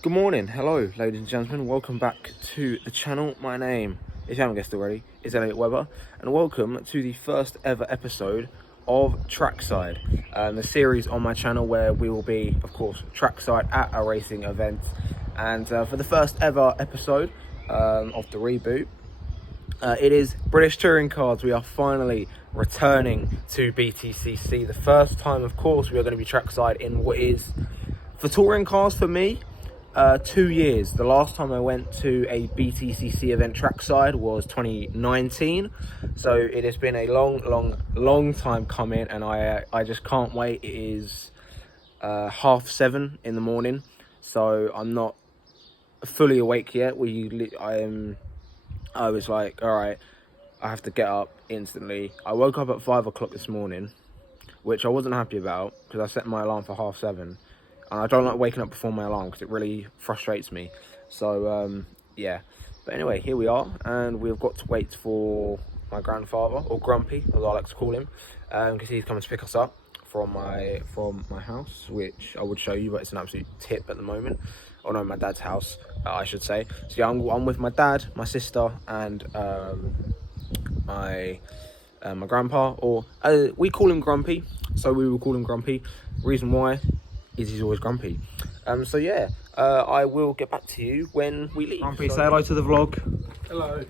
Good morning, hello ladies and gentlemen, welcome back to the channel. My name, if you haven't guessed already, is Elliot Webber, and welcome to the first ever episode of Trackside, the series on my channel where we will be, of course, trackside at a racing event. And for the first ever episode of the reboot, it is British Touring Cars. We are finally returning to BTCC. The first time, of course, we are going to be trackside in what is, for touring cars for me, 2 years. The last time I went to a BTCC event trackside was 2019. So it has been a long time coming, and I just can't wait. It is 7:30 in the morning, so I'm not fully awake yet. I was like, all right, I have to get up instantly. I woke up at 5 o'clock this morning, which I wasn't happy about because I set my alarm for 7:30. And I don't like waking up before my alarm because it really frustrates me. So, yeah. But anyway, here we are. And we've got to wait for my grandfather, or Grumpy, as I like to call him. Because he's coming to pick us up from my house, which I would show you, but it's an absolute tip at the moment. Oh no, my dad's house, I should say. So yeah, I'm with my dad, my sister, and my grandpa. Or we call him Grumpy, so we will call him Grumpy. Reason why is he's always grumpy. So yeah, I will get back to you when we leave. Grumpy, say hello to the vlog. Hello.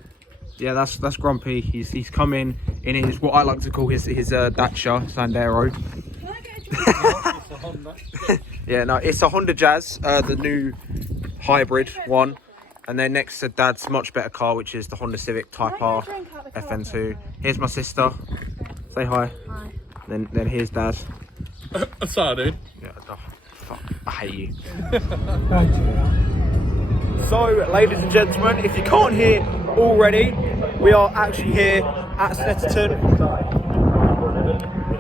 Yeah, that's Grumpy. He's come in his, what I like to call his Dacia Sandero. Can I get a It's a Honda. Yeah, no, it's a Honda Jazz, the new hybrid one. And then next to Dad's much better car, which is the Honda Civic Type R FN2. Here's my sister. Say hi. Hi. Then here's Dad. Sorry, dude. Yeah, oh, fuck, I hate you. So, ladies and gentlemen, if you can't hear already, we are actually here at Snetterton.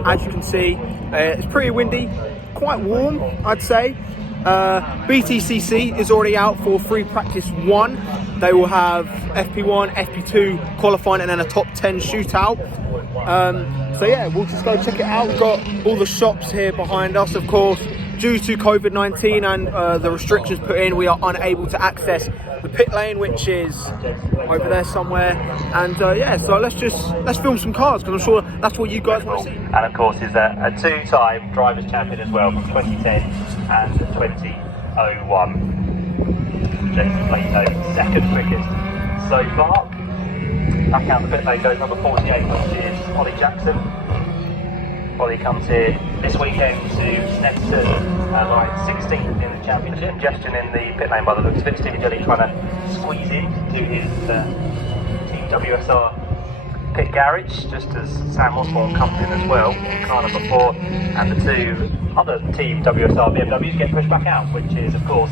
As you can see, it's pretty windy, quite warm, I'd say. BTCC is already out for free practice 1. They will have FP1, FP2 qualifying, and then a top 10 shootout. So yeah, we'll just go check it out. We've got all the shops here behind us. Of course, due to COVID-19 and the restrictions put in, we are unable to access the pit lane, which is over there somewhere. And yeah, so let's film some cars, because I'm sure that's what you guys want to see. And of course is a two-time drivers' champion as well, from 2010 and 2001. Jason Plato, second quickest so far. Back out the pit lane goes number 48, which is Ollie Jackson. Ollie comes here this weekend to Snetterton, right 16th in the championship. Congestion in the pit lane by the looks of it. Stevie Jelly trying to squeeze in to his Team WSR pit garage, just as Sam Osborne comes in as well, car number 4, and the two other Team WSR BMWs get pushed back out, which is of course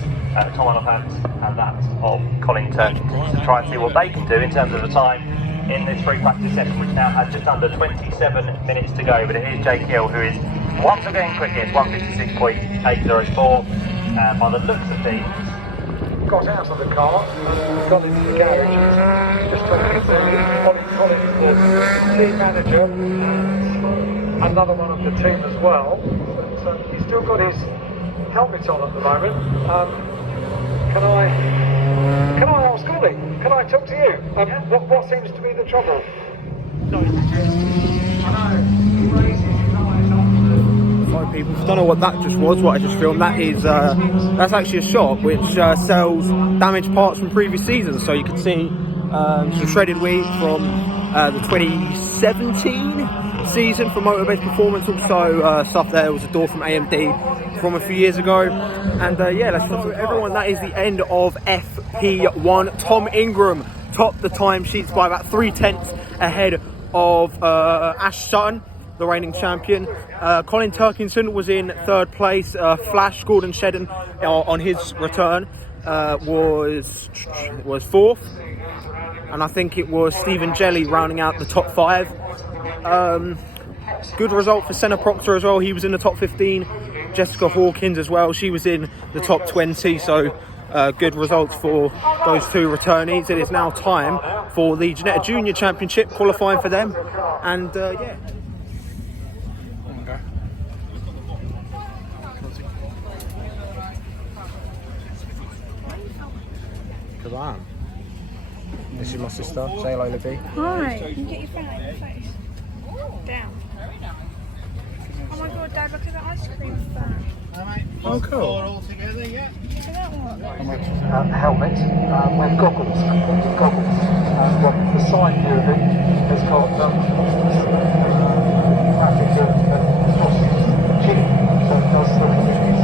Tom Oliphant and that of Colin Turkins, to try and see what they can do in terms of the time in this free practice session, which now has just under 27 minutes to go. But it is Jake Hill who is once again quickest, 1:56.804, and by the looks of things, got out of the car, got into the garage, just talking to Colin, the team manager, and another one of the team as well. But he's still got his helmet on at the moment. Can I ask Ollie? Can I talk to you? What seems to be the trouble? Sorry people, if you don't know what that just was, what I just filmed, that's actually a shop which sells damaged parts from previous seasons. So you can see some shredded wheat from the 2017 season for Motorbase Performance. Also stuff there was a door from AMD from a few years ago. And yeah, let's talk to everyone. That is the end of FP1. Tom Ingram topped the timesheets by about 3/10 ahead of Ash Sutton, the reigning champion. Colin Turkinson was in 3rd place. Flash Gordon Shedden on his return was 4th, and I think it was Stephen Jelly rounding out the top 5. Good result for Senna Proctor as well. He was in the top 15. Jessica Hawkins as well. She was in the top 20. So good results for those two returnees. It is now time for the Ginetta Junior Championship, qualifying for them. And yeah. because I am. This is my sister. Say hello, Libby. Hi. Can you get your phone out of your face? Down. Oh my god, Dad, look at the ice cream fan. Oh, cool. All together, yeah. Look at that one. Helmet with goggles. The side view of it has got graphic and chin, so it does look as if he's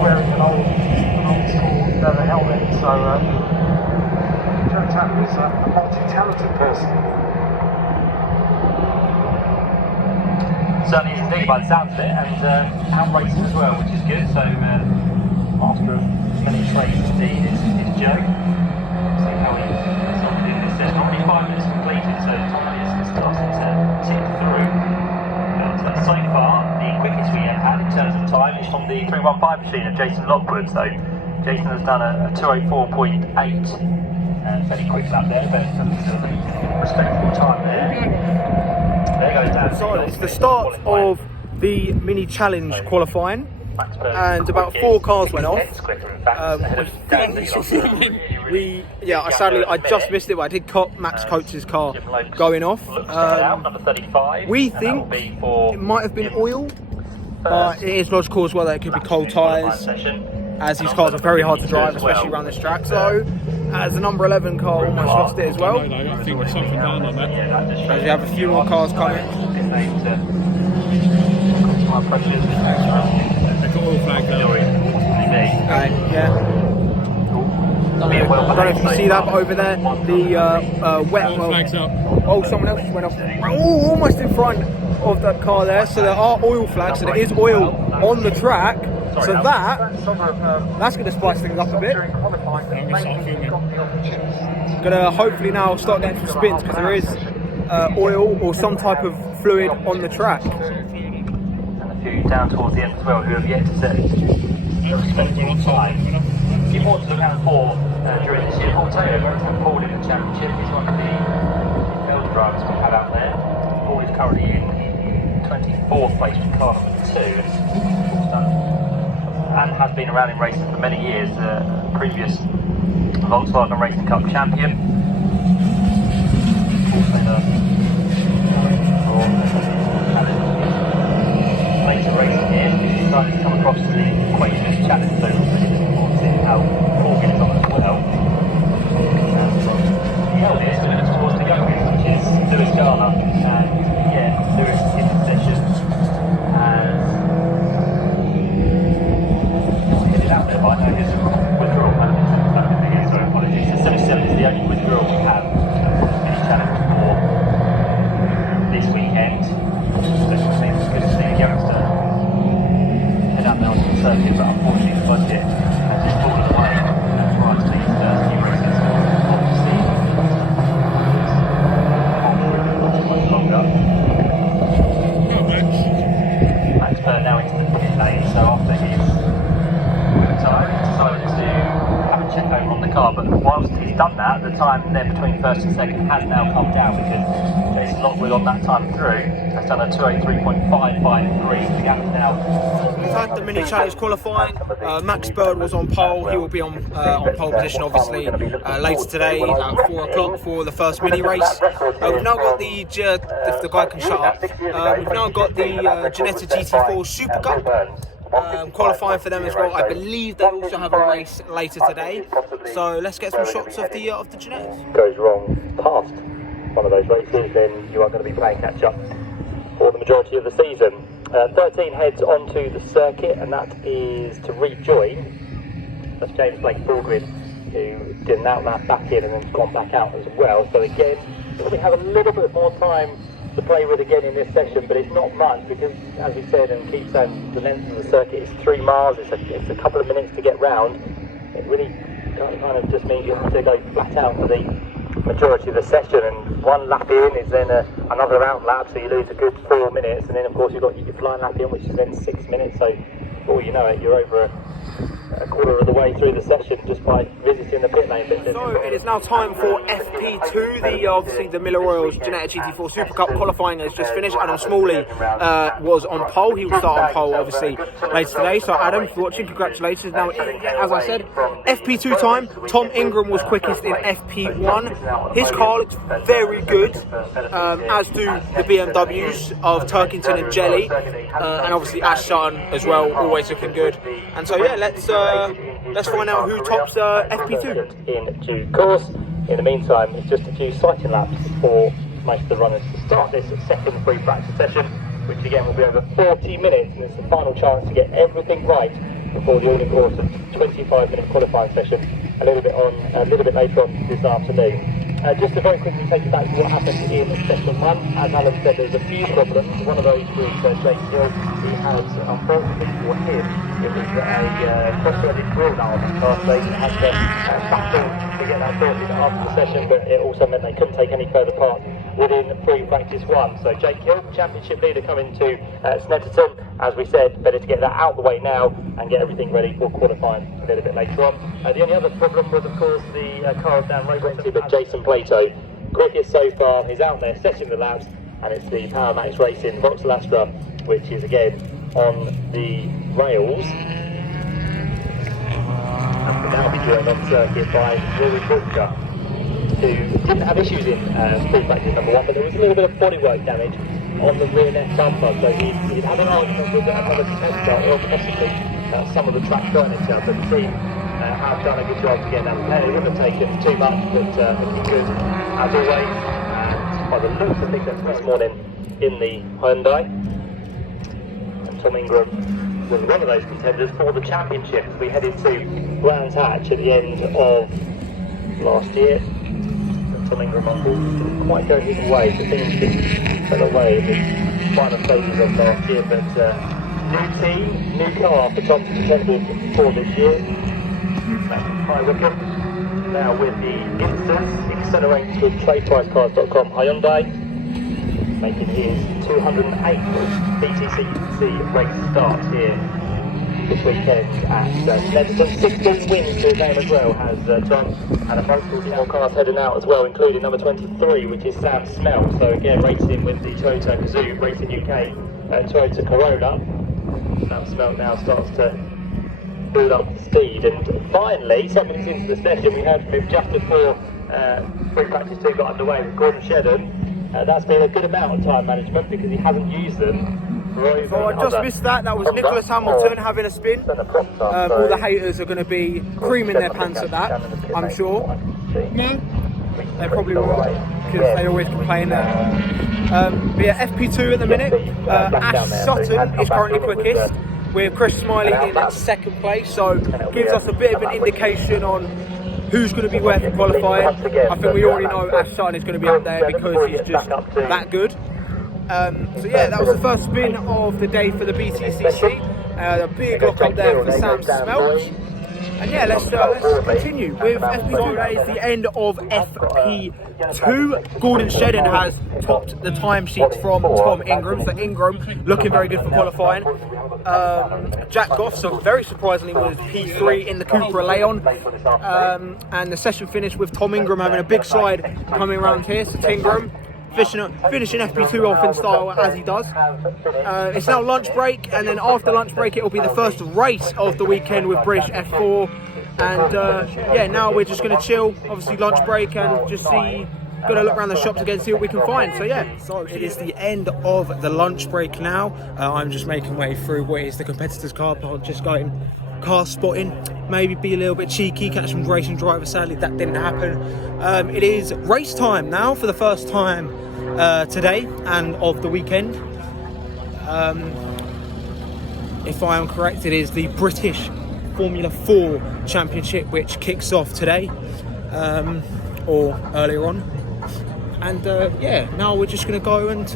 wearing an old school leather helmet. So Joe Tapper is a multi-talented person. Certainly is indeed by the sounds of it, and out racing as well, which is good. So master of many trades indeed is Joe. See how he gets on in this session. Already 5 minutes completed, so Tommy is starting to tick through. But so far, the quickest we have had in terms of time is from the 315 machine of Jason Lockwood. So Jason has done a 2:04.8, fairly quick lap there, but still a respectable time there. So it's the start of the mini challenge qualifying, and about 4 cars went off. I just missed it, but I did cop Max Coates' car going off. We think it might have been oil, but it is logical as well that it could be cold tyres, as these cars are very hard to drive, especially around this track. So, as the number 11 car almost lost it as well. I think there's something down on that. As you have a few more cars coming. They've got all flags out. Yeah. I don't know if you see that, but over there, the wet. All flags up. Oh, someone else just went off. Oh, almost in front of that car there. So there are oil flags, and there is oil on the track. So that's going to spice things up a bit. Going to hopefully now start getting some spins, because there is oil or some type of fluid on the track. And a few down towards the end as well who have yet to set respectable time. Keep on to look out for during this year. Porteo, very Paul in the championship. He's one of the field drivers we have out there. Paul is currently in 24th place with car number 2. And has been around in racing for many years, previous Volkswagen Racing Cup champion. Later racing years, he decided to come across to the Quakers Challenge, so we'll see how Paul gets on as well. And the eldest towards the youngest, which is Lewis Garner, and yeah, Lewis in the session. Out there by now, his withdrawal again, sorry, apologies. The 77 is the only withdrawal we have for the mini challenge for this weekend. So it's good to see a youngster head up now to the circuit, but unfortunately the budget has just fallen away prior to these new races. Obviously, much longer. Max Bird now into the pit lane, so after his time, decided to have a check over on the car, but whilst he's done that, the time then between first and second has now come down, because Jason Lockwood on that time through has done a 2:03.553. The gap is now. We've had the mini challenge qualifying. Max Bird was on pole. He will be on pole position, obviously, later today at 4 o'clock for the first mini race. We've now got the, if the guy can shut up, we've now got the Ginetta GT4 Super Cup. Qualifying for them as well. I believe they also have a race later today. So let's get some shots of the Ginetta. Goes wrong past one of those races, then you are going to be playing catch up for the majority of the season. 13 heads onto the circuit, and that is to rejoin. That's James Blake Baldwin, who did an outlap back in and then has gone back out as well. So again, we have a little bit more time to play with again in this session, but it's not much, because as we said and keep saying, the length of the circuit is 3 miles. It's a couple of minutes to get round. It really kind of just means you have to go flat out for the majority of the session, and one lap in is then another out lap, so you lose a good 4 minutes, and then of course you've got your flying lap in, which is then 6 minutes. So before you know it, you're over a quarter of the way through the session just by visiting the pit lane. So it is now time for FP2. Obviously the Miller Royals Genetta GT4 Super Cup qualifying has just finished. Adam Smalley was on pole. He will start on pole obviously later today. So Adam, if you're watching, congratulations. Now, as I said, FP2 time. Tom Ingram was quickest in FP1. His car looks very good, as do the BMWs of Turkington and Jelly, and obviously Ash Sutton as well, always looking good. And so yeah, let's find out who tops FP2 in due course. In the meantime, it's just a few cycling laps for most of the runners to start this second free practice session, which again will be over 40 minutes, and it's the final chance to get everything right before the all-important 25-minute qualifying session a little bit later on this afternoon. Just to very quickly take you back to what happened in session 1. As Alan said, there's a few problems. One of those was Jake Hill. He has, unfortunately for him, it was a cross-threaded grill now on the car, so he had to battle to get that sorted after the session, but it also meant they couldn't take any further part within free practice 1. So Jake Hill, championship leader, coming to Snetterton. As we said, better to get that out of the way now and get everything ready for qualifying a little bit later on. The only other problem was, of course, the cars down road. But Jason Plato, quickest so far, he's out there setting the laps, and it's the Power Max Racing Vauxhall Astra, which is again on the rails. And will now be joined on circuit by Rory Butcher, who didn't have issues in free practice number 1, but there was a little bit of bodywork damage on the rear net bumper, so he'd had an argument with another competitor, or possibly some of the track furniture, but the team have done a good job to get that repaired. It wouldn't have taken too much, but looking good as always. And by the looks of things, this morning in the Hyundai, and Tom Ingram was one of those contenders for the championship. We headed to Brands Hatch at the end of last year. Tom Ingram didn't quite go his way, so things just fell away in the final stages of last year, but new team, new car for Tom to contend with for this year. Hi Wickham, now with the Instance, accelerates with TradePriceCars.com Hyundai, making his 208th BTCC race start here this weekend at Snetterton. 16 wins to his name as well has John, and a bunch more cars heading out as well, including number 23, which is Sam Smell. So again, racing with the Toyota Gazoo, Racing UK Toyota Corolla. Sam Smell now starts to build up speed, and finally, 7 minutes into the session, we heard from him just before free practice 2 got underway with Gordon Shedden. That's been a good amount of time management because he hasn't used them. So I just missed that. That was Nicholas Hamilton having a spin. All the haters are going to be creaming their pants at that, I'm sure. No, they probably will, because they always complain that. But yeah, FP2 at the minute. Ash Sutton is currently quickest, with Chris Smiley in second place, so gives us a bit of an indication on who's going to be where for qualifying. I think we already know Ash Sutton is going to be up there because he's just that good. So yeah, that was the first spin of the day for the BTCC. A big lock up there for Sam Smelch. And yeah, let's continue with FP2. That is the end of FP2. Gordon Shedden has topped the timesheet from Tom Ingram. So Ingram looking very good for qualifying. Jack Goff, so very surprisingly, was P3 in the Cupra Leon. And the session finished with Tom Ingram having a big slide coming around here. So Ingram finishing FP2 off in style as he does. It's now lunch break, and then after lunch break it will be the first race of the weekend with British F4. And yeah, now we're just going to chill, obviously lunch break, and just see, going to look around the shops again, see what we can find. So yeah, so it is the end of the lunch break now. I'm just making way through what is the competitors' car park, just going car spotting, maybe be a little bit cheeky, catch some racing drivers. Sadly that didn't happen. It is race time now for the first time today and of the weekend. If I am correct, it is the British Formula 4 Championship which kicks off today, or earlier on. And yeah, now we're just going to go and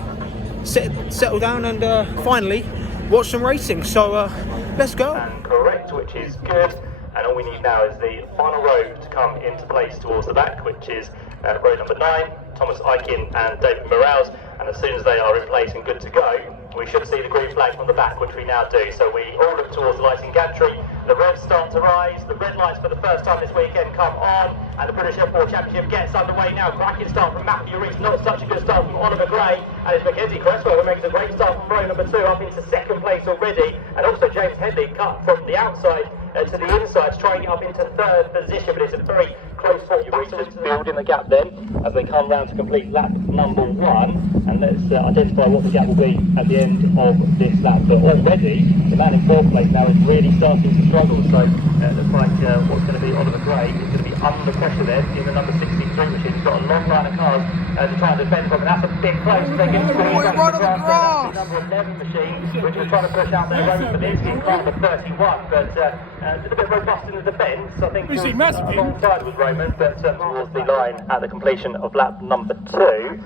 settle down and finally watch some racing. So let's go. Correct, which is good. And all we need now is the final row to come into place towards the back, which is row number 9, Thomas Eichen and David Morales. And as soon as they are in place and good to go, We should see the green flag from the back, which we now do. So we all look towards the lighting gantry. The reds start to rise. The red lights for the first time this weekend come on, and the British F4 Championship gets underway now. Cracking start from Matthew Rees, not such a good start from Oliver Gray, and it's Mackenzie Cresswell who makes a great start from row number 2 up into second place already, and also James Headley cut from the outside to the inside to try and get up into third position, but it's a very close fought battle. Building the gap then as they come round to complete lap number 1, and let's identify what the gap will be at the end of this lap. But already the man in 4th place now is really starting to struggle, so it looks like what's going to be Oliver Gray is going to be under pressure then in the number 63 machine. He's got a long line of cars to try and defend from, and that's a bit close. They get squeezed out of the grass. The number 11 machine, which was trying to push out their Roman Belinsky in car number 31, but a little bit robust in the defence. I think alongside was Roman, but towards the line at the completion of lap number 2.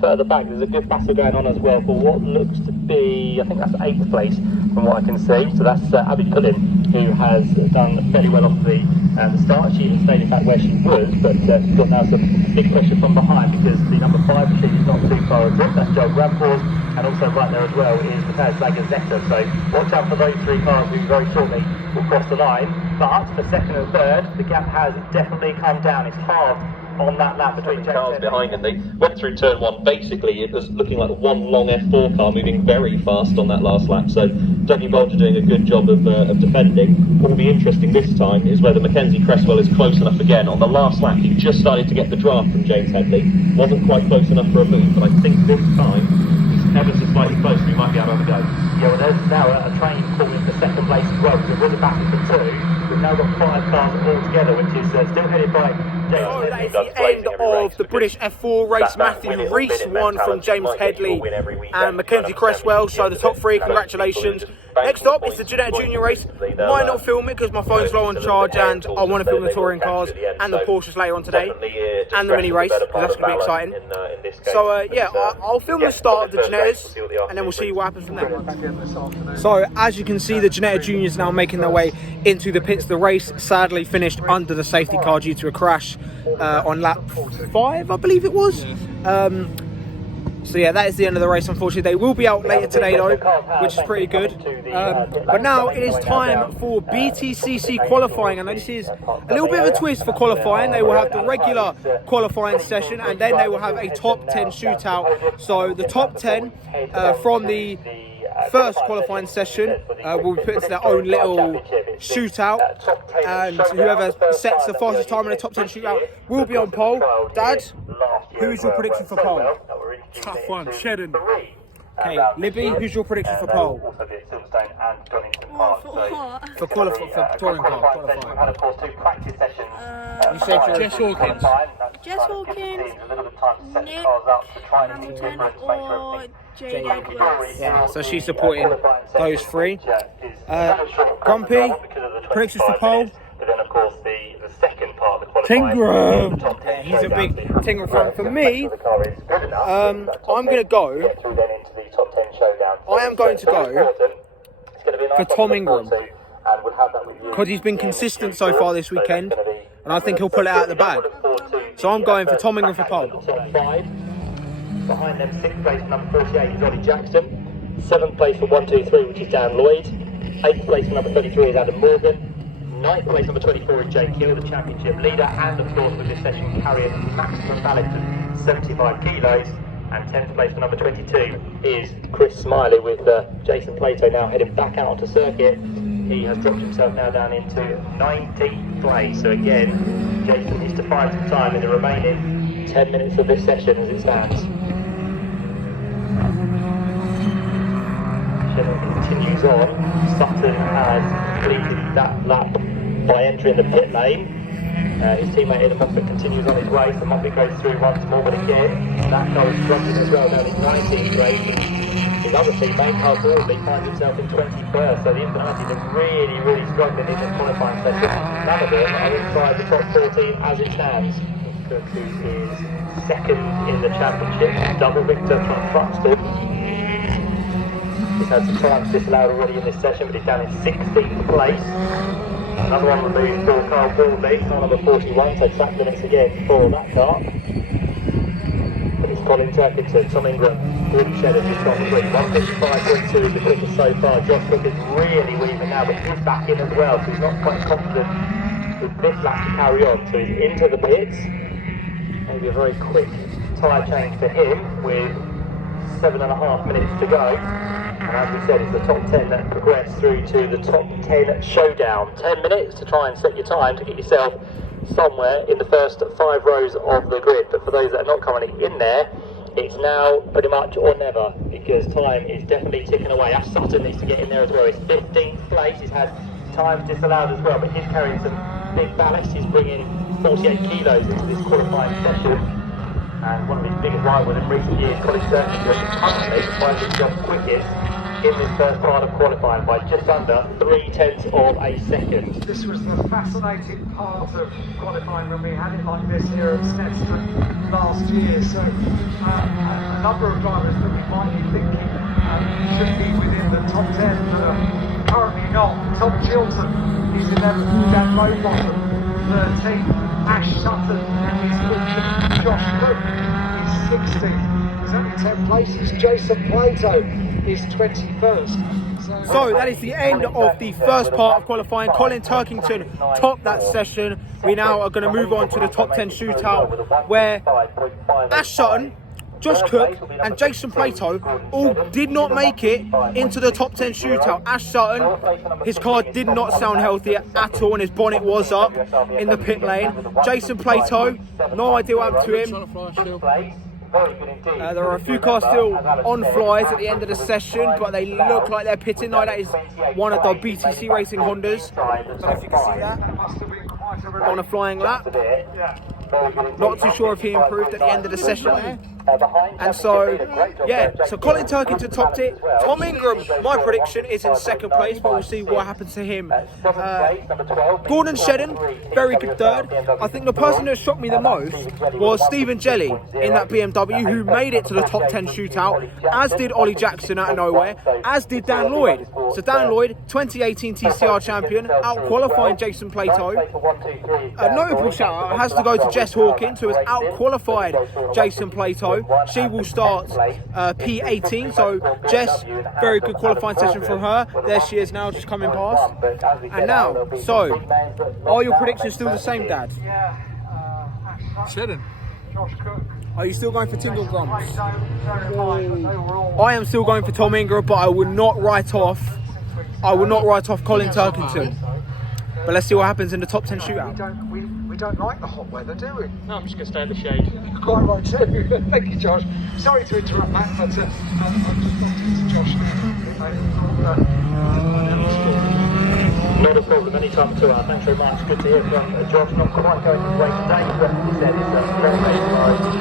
Further back, there's a good battle going on as well for what looks to be, I think that's 8th place from what I can see. So that's Abby Pullin, who has done fairly well off the start. She even stayed in fact where she was, but she's got now some big pressure from behind because the number 5 machine is not too far adrift. That's Joe Gramforth, and also right there as well is Matthias Zagazeta. So watch out for those 3 cars who very shortly will cross the line. But for 2nd and 3rd, the gap has definitely come down. It's halved on that lap between cars behind, and they went through turn 1. Basically, it was looking like one long F4 car moving very fast on that last lap. So Dougie Bolger doing a good job of defending. What will be interesting this time is whether Mackenzie Cresswell is close enough again. On the last lap, he just started to get the draft from James Headley. Wasn't quite close enough for a move, but I think this time he's ever so slightly closer. He might be able to have a go. Yeah, well, there's now a train calling for 2nd place as well, because it was a battle for 2. We've now got 5 cars all together, which is still headed by James. So that is the end of the British F4 race. Matthew Rees won from James Headley and Mackenzie Cresswell, so the top 3, congratulations. Next up is the Ginetta Junior race. Might not film it because my phone's low on charge and I want to film the touring cars and the Porsches later on today, and the mini race, because that's going to be exciting. So yeah, I'll film the start of the Ginettas and then we'll see what happens from there. So as you can see, the Ginetta Juniors now making their way into the pits. The race sadly finished under the safety car due to a crash on lap 5, I believe it was. So yeah, that is the end of the race, unfortunately. They will be out later today though, which is pretty good. But now it is time for BTCC qualifying, and this is a little bit of a twist for qualifying. They will have the regular qualifying session, and then they will have a top 10 shootout. So the top 10 from the first qualifying session will be put into their own little shootout, and whoever sets the fastest time in the top 10 shootout will be on pole. Dad, who is your prediction for pole? Tough one, Shedden. Okay, Libby, who's your prediction for pole? For touring car, qualifying. You said Jess Hawkins. Jess Hawkins, Nick Hamilton, or Jade Edwards. Yeah, so she's supporting those 3. Grumpy, predictions for pole? But then, of course, the second part of the qualifying, Tingram. the top 10 He's a big Tingram fan. For me, I'm going to go. I am going to go for Tom Ingram, because he's been consistent so far this weekend, and I think he'll pull it out of the bag. So I'm going for Tom Ingram for pole. Top 5. Behind them, 6th place for number 48 is Ollie Jackson. 7th place for 123, which is Dan Lloyd. 8th place for number 33 is Adam Morgan. 9th place number 24 is Jake Hill, the championship leader, and of course with this session carrying maximum ballast of 75 kilos. And 10th place for number 22 is Chris Smiley, with Jason Plato now heading back out onto circuit. He has dropped himself now down into 19th place. So again, Jason needs to find some time in the remaining 10 minutes of this session as it stands. Shannon continues on. Sutton has completed that lap by entering the pit lane. His teammate Ian Muppet continues on his way, so Muppet goes through once more, but again, that car is dropping as well down in 19th place. His other teammate, Carl Broadley, finds himself in 21st, so the Infinities are really struggling in this qualifying session. None of them are inside the top 14 as it stands. Cook, who is 2nd in the championship, double victor from Truxton. He's had some times disallowed already in this session, but he's down in 16th place. Another one removed for Carl Broadley, car number 41, so track limits again for that car. But it's Colin Turkington, Tom Ingram Gordon Shedden just got free. 155.2 is the quickest so far. Josh Cook is really weaving now, but he's back in as well, so he's not quite confident with this lap to carry on. So he's into the pits. Maybe a very quick tyre change for him with 7.5 minutes to go. And as we said, it's the top 10 that progress through to the top 10 showdown. 10 minutes to try and set your time to get yourself somewhere in the first 5 rows of the grid. But for those that are not currently in there, it's now pretty much or never, because time is definitely ticking away. Ash Sutton needs to get in there as well. He's 15th place. He's had times disallowed as well, but he's carrying some big ballast. He's bringing 48 kilos into this qualifying session. And one of his biggest rivals in recent years, Colin Turkington, currently finds himself quickest in this first part of qualifying by just under 0.3 of a second. This was the fascinating part of qualifying when we had it like this here at Snetterton last year. So a number of drivers that we might be thinking should be within the top 10 that are currently not. Tom Chilton is 11th, Dan Rowbottom 13th, Ash Sutton is 14th, Josh Cook is 16th. There's only 10 places. Jason Plato is 21st. So that is the end of the first part of qualifying. Colin Turkington topped that session. We now are going to move on to the top 10 shootout, where Ash Sutton, Josh Cook and Jason Plato all did not make it into the top 10 shootout. Ash Sutton, his car did not sound healthy at all and his bonnet was up in the pit lane. Jason Plato, no idea what happened to him. There are a few cars still on flies at the end of the session, but they look like they're pitting. No, that is one of the BTCC Racing Hondas. I don't know if you can see that on a flying lap. Not too sure if he improved at the end of the session there. And so, yeah, so Colin Turkington topped it. Tom Ingram, my prediction, is in second place, but we'll see what happens to him. Gordon Shedden, very good third. I think the person that shocked me the most was Stephen Jelly in that BMW, who made it to the top 10 shootout, as did Ollie Jackson out of nowhere, as did Dan Lloyd. So Dan Lloyd, 2018 TCR champion, out-qualifying Jason Plato. A notable shout-out has to go to Jess Hawkins, who has out-qualified Jason Plato. She will start P18, so Jess, very good qualifying session from her. There she is now, just coming past. And now, so, are your predictions still the same, Dad? Shedden. Are you still going for Tingle Grumps? I am still going for Tom Ingram, but I would not write off Colin Turkington. But let's see what happens in the top 10 shootout. We don't like the hot weather, do we? No, I'm just going to stay in the shade. Quite right too. Thank you, Josh. Sorry to interrupt that, but I'm just talking to Josh. Not a problem, anytime at all. Thanks very much. Good to hear from Josh. Not quite going his way today, but he said it's a very nice ride and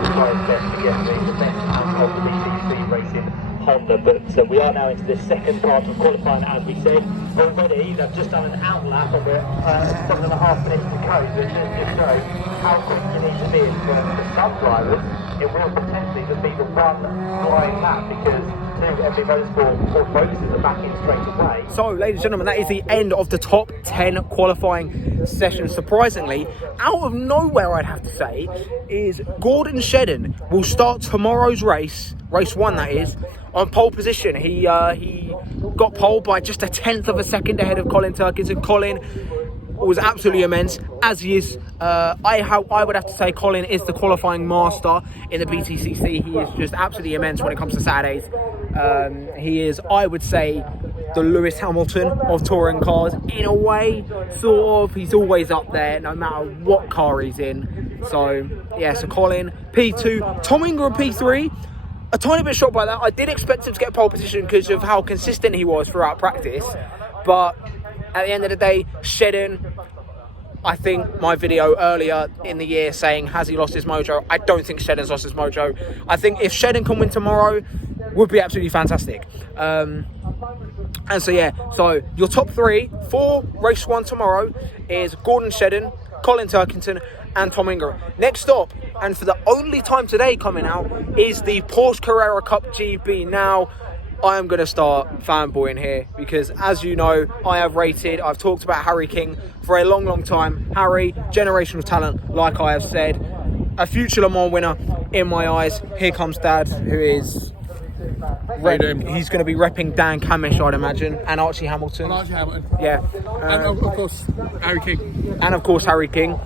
we'll try his best to get the best out of the BTCC Racing Honda. But we are now into the second part of qualifying, as we said. Already, they've just done an outlap of it, 7.5 minutes to go. So it just shows how quick you need to be. For some drivers, it will potentially just be the one flying lap, because two MB Motorsport focuses are back in straight away. So, ladies and gentlemen, that is the end of the top 10 qualifying session. Surprisingly, out of nowhere, I'd have to say, is Gordon Shedden will start tomorrow's race 1 that is, on pole position. He got pole by just 1/10 of a second ahead of Colin Turkington. Colin was absolutely immense, as he is. I would have to say Colin is the qualifying master in the BTCC. He is just absolutely immense when it comes to Saturdays. He is, I would say, the Lewis Hamilton of touring cars in a way, sort of. He's always up there no matter what car he's in. So yeah, so Colin P2, Tom Ingram P3. A tiny bit shocked by that. I did expect him to get pole position because of how consistent he was throughout practice, but at the end of the day, Shedden, I think my video earlier in the year saying, has he lost his mojo? I don't think Shedden's lost his mojo. I think if Shedden can win tomorrow, would be absolutely fantastic. And so yeah, so your top 3 for race 1 tomorrow is Gordon Shedden, Colin Turkington and Tom Ingram. Next up, and for the only time today coming out, is the Porsche Carrera Cup GB. Now, I am going to start fanboying here because, as you know, I've talked about Harry King for a long time. Harry, generational talent, like I have said. a future Le Mans winner in my eyes. Here comes Dad, who is... he's going to be repping Dan Camish, I'd imagine, and Archie Hamilton. Yeah. And of course, Harry King. And of course, Harry King.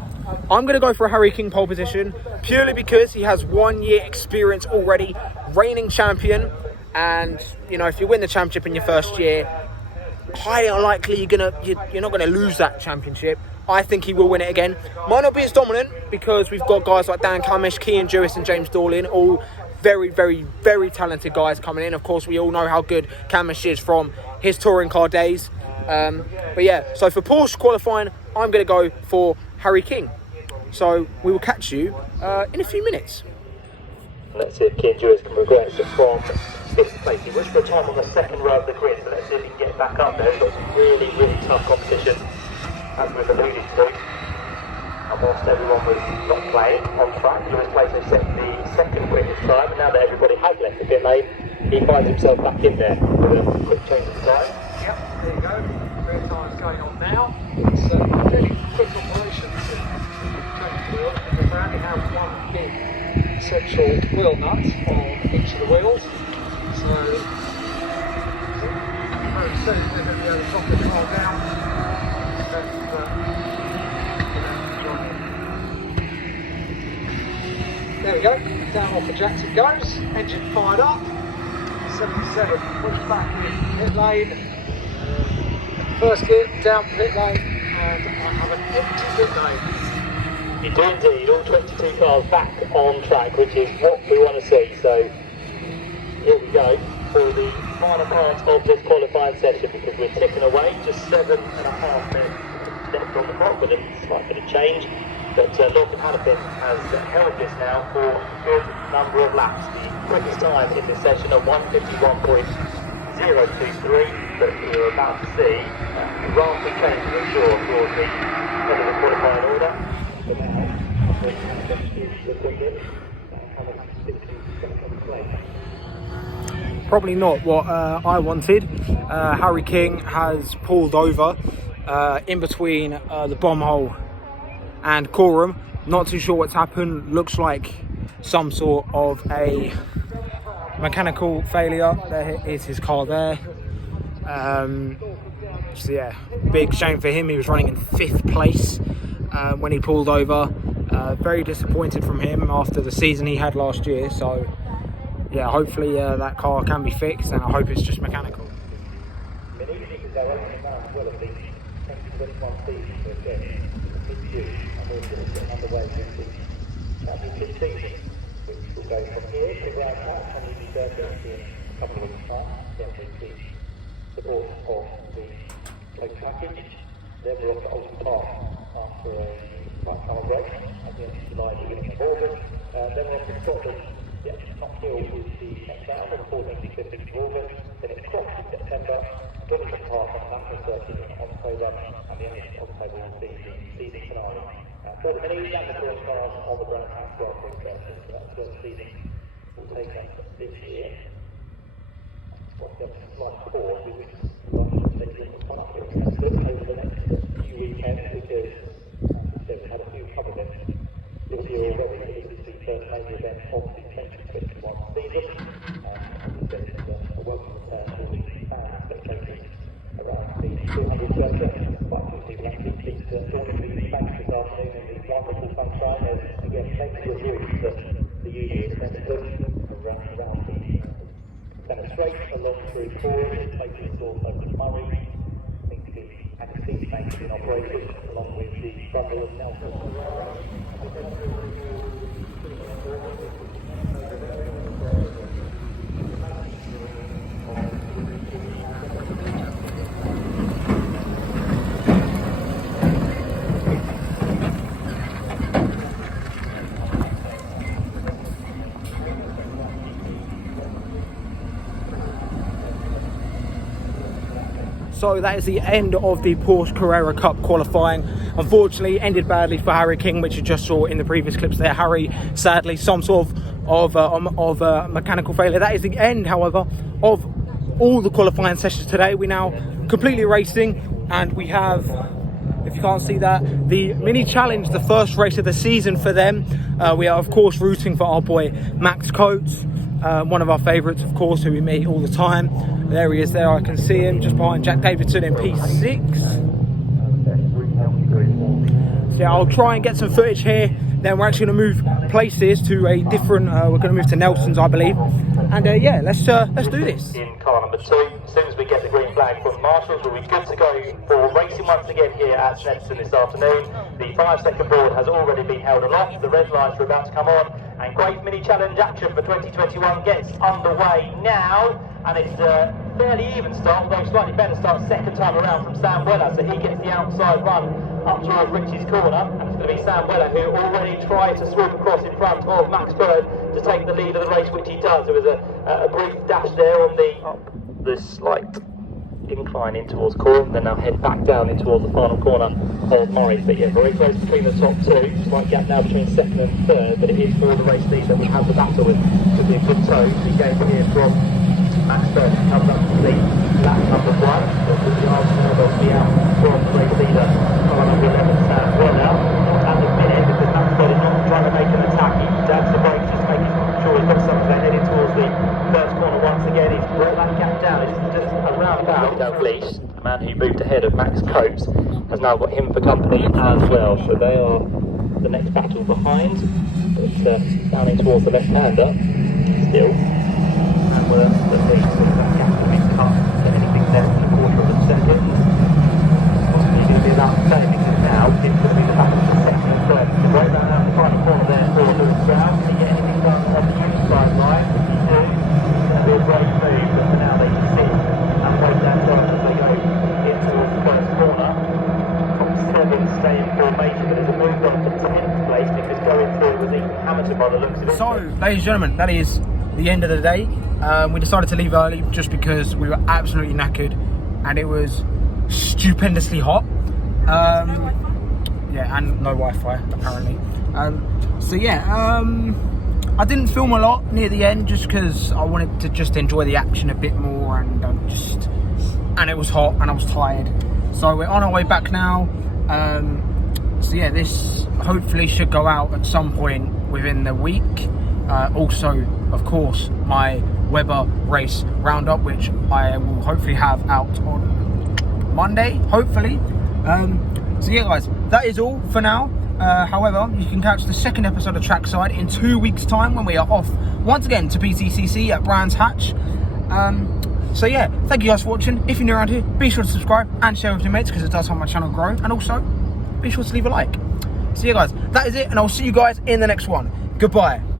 I'm going to go for a Harry King pole position purely because he has 1 year experience already, reigning champion. And, you know, if you win the championship in your first year, highly unlikely you're not going to lose that championship. I think he will win it again. Might not be as dominant because we've got guys like Dan Camish, Kean Jewis and James Dorlin, all very, very, very talented guys coming in. Of course, we all know how good Camish is from his touring car days. But yeah, so for Porsche qualifying, I'm going to go for Harry King. So we will catch you in a few minutes. Let's see if Kean Jewis can progress from 5th place. He wished for a time on the second row of the grid, so let's see if he can get back up there. He's got some really, really tough competition, as we've alluded to. And whilst everyone was not playing on track, Lewis Plato set the second quickest time, and now that everybody has left the pit lane, he finds himself back in there with a quick change of time. Yep, there you go. Rear time's going on now. It's a really quick operation to change the wheel, because we only have one big central wheel nut on each of the wheels. So very soon we're going to be able to drop the car down. There we go, down off the jacks it goes, engine fired up, 77, pushed back in pit lane, first gear, down pit lane, and I have an empty pit lane. You do indeed, all 22 cars back on track, which is what we want to see. So here we go for the final part of this qualifying session, because we're ticking away, just 7.5 minutes left on the clock with a slight bit of change. But Lord Hannafin has held this now for a good number of laps. The quickest time in this session of 1:51.023, but we're about to see a rapid change, I'm sure, towards the end of the qualifying order. But now, the quickest, Probably not what I wanted. Harry King has pulled over in between the bomb hole and Coram. Not too sure what's happened. Looks like some sort of a mechanical failure. There is his car there. So yeah, big shame for him. He was running in 5th place when he pulled over. Very disappointed from him after the season he had last year. So yeah, hopefully that car can be fixed, and I hope it's just mechanical. Underway with the championship season, which will go from here to Grand Patch on the circuit in a couple of weeks' time, then with the support of the coach package. Then we're off to Oldham Park after a part-time break at the end of July, beginning of August. Then we're off to Scotland, Knock Hill with the next round on the 14th and 15th of August. Then it's Cross in September, Donington Park on the national circuit in October, and the end of October will be the season finale. For the mini and the cross cars on the Grand Patch Grand Prix circuit, so that's what the season will take us this year. What's the slight pause is we'll take a look at over the next few weekends, because as I said, we've had a few club events this year already. This is the first major event of the 2021 season. As I said, it's a welcome return for the fans, spectators around the 200 circuit. Quite a few people actually think that joining the banks this afternoon in the wonderful sunshine. There's again plenty of room that the union is meant to push around the centre straight along through Coram, places also with Murray. I think the Annecy banks in operation along with the bundle of Nelson. So that is the end of the Porsche Carrera Cup qualifying. Unfortunately, ended badly for Harry King, which you just saw in the previous clips there. Harry, sadly, some sort of mechanical failure. That is the end, however, of all the qualifying sessions today. We're now completely racing, and we have if you can't see that, the mini challenge, the first race of the season for them. We are of course rooting for our boy Max Coates, one of our favourites of course, who we meet all the time. There he is there, I can see him just behind Jack Davidson in P6. So yeah, I'll try and get some footage here. Then we're actually going to move places to a different, we're going to move to Nelson's, I believe. And yeah, let's do this. In car number 2, as soon as we get the green flag from marshals, we'll be good to go for racing once again here at Snetterton this afternoon. The 5-second board has already been held aloft, the red lights are about to come on, and great mini challenge action for 2021 gets underway now. And it's a fairly even start, although slightly better start second time around from Sam Weller, so he gets the outside run up towards Richie's corner, and it's going to be Sam Weller who already tried to swoop across in front of Max Bird to take the lead of the race, which he does. There was a brief dash there on the slight incline in towards Corn, then now head back down in towards the final corner of Murray. But yeah, very close between the top two, slight gap now between second and third, but it is for the race lead that we have the battle with. Could be a good toe to be gained here from Max Bird, comes up to the lap number 1, but with the Arsenal will be out from the race leader, car number 11, Sam Weller. At the minute, because Max Bird is not trying to make an attack, he dabs the brakes, just making sure he's got something heading towards the first corner once again. He's brought that gap down, it's just around about. Dalglish, the man who moved ahead of Max Coates, has now got him for company as well, so they are the next battle behind, but down in towards the left-hander still. And we're at least that gap to make cut, get anything less than a quarter of a second. Possibly going to be about the same, because now it's going to be the battle for second and third. So right around the final corner there for Lewis Brown. Can he get anything done on the inside line? If he do, it's going to be a great move, but for now they can sit and wait that time as they go in towards the first corner. Top 7 stay in formation, but there's a move on to 10th place, because going through was Ethan Hamilton by the looks of it. So, ladies and gentlemen, that is the end of the day. We decided to leave early just because we were absolutely knackered and it was stupendously hot. Yeah, and no Wi-Fi apparently. So yeah, I didn't film a lot near the end just because I wanted to just enjoy the action a bit more, and and it was hot and I was tired. So we're on our way back now. So yeah, this hopefully should go out at some point within the week. Also, of course, my Weber race roundup, which I will hopefully have out on Monday, hopefully. So yeah guys, that is all for now. However, you can catch the second episode of Trackside in 2 weeks time when we are off once again to BTCC at Brands Hatch. So yeah, thank you guys for watching. If you're new around here, be sure to subscribe and share with your mates, because it does help my channel grow, and also be sure to leave a like. So yeah guys, that is it, and I'll see you guys in the next one. Goodbye.